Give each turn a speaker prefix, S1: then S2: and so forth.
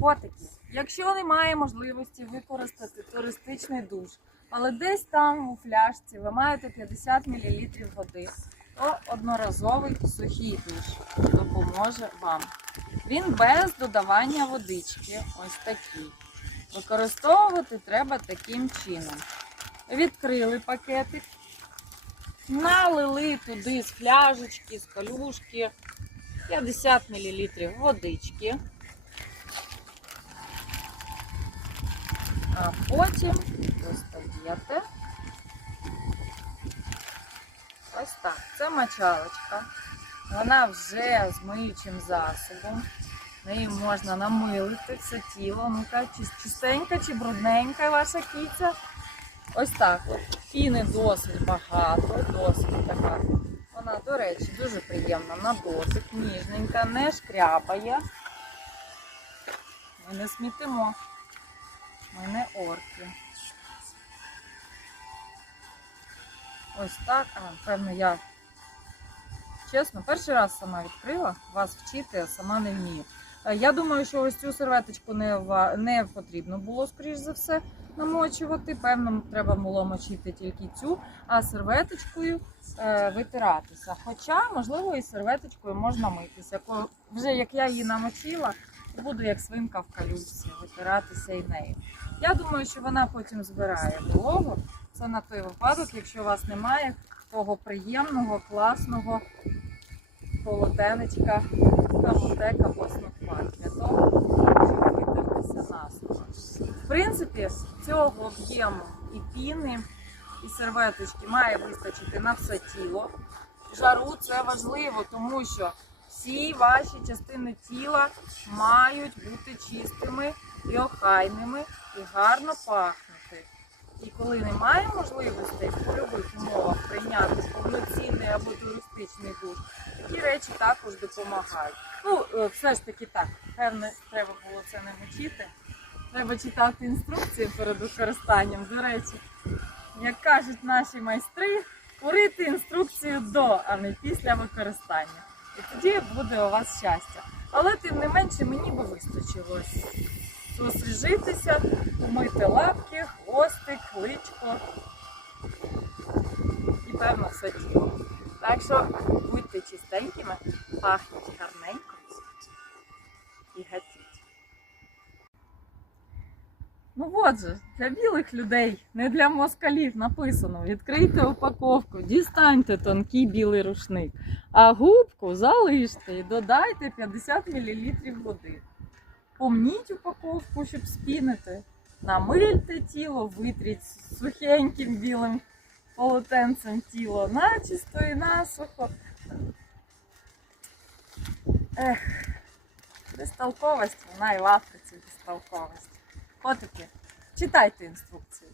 S1: Котики, якщо немає можливості використати туристичний душ, але десь там у фляжці ви маєте 50 мл води, то одноразовий сухий душ допоможе вам. Він без додавання водички, ось такий. Використовувати треба таким чином. Відкрили пакетик, налили туди з фляжечки, з калюшки 50 мл водички. А потім достаєте. Ось так. Це мочалочка. Вона вже з миючим засобом. Нею можна намилити все тіло. Ну-ка, чи- чистенька чи брудненька ваша киця. Ось так. От. Піни досить багато, досить така. Вона, до речі, дуже приємна на дотик, ніжненька, не шкряпає. Ми не смітимо. Ми не орки. Ось так. А, певно, я чесно, перший раз сама відкрила, вас вчити, а сама не вмію. Е, Я думаю, що ось цю серветочку не, не потрібно було, скоріш за все, намочувати. Певно, треба було мочити тільки цю, а серветочкою е, витиратися. Хоча, можливо, і серветочкою можна митися. Вже як я її намочила, буду як свинка в калюжці, витиратися і нею. Я думаю, що вона потім збирає вологу. Це на той випадок, якщо у вас немає того приємного, класного полотенечка камотека поснопа для того, щоб витертися насухо. В принципі, цього об'єму і піни, і серветочки має вистачити на все тіло. Жару це важливо, тому що всі ваші частини тіла мають бути чистими і охайними і гарно пахнути. І коли немає можливостей в польових умовах прийняти повноцінний або туристичний душ, такі речі також допомагають. Ну, е, все ж таки так, певно, треба було це не мочити. Треба читати інструкції перед використанням. До речі, як кажуть наші майстри, курити інструкцію до, а не після використання. І тоді буде у вас щастя. Але тим не менше мені би вистачило освіжитися, мити лапки, хвостик, личко і певно все тіло. Так що будьте чистенькими, пахніть гарненько Ну от же, для білих людей, не для москалів написано. Відкрийте упаковку, дістаньте тонкий білий рушник, а губку залиште і додайте 50 мл води. Помніть упаковку, щоб спінити. Намильте тіло, витріть сухеньким білим полотенцем тіло, начисто і насухо. Ех, безтолковость, вона і в Африці безтолковість. Котики, читайте інструкцію.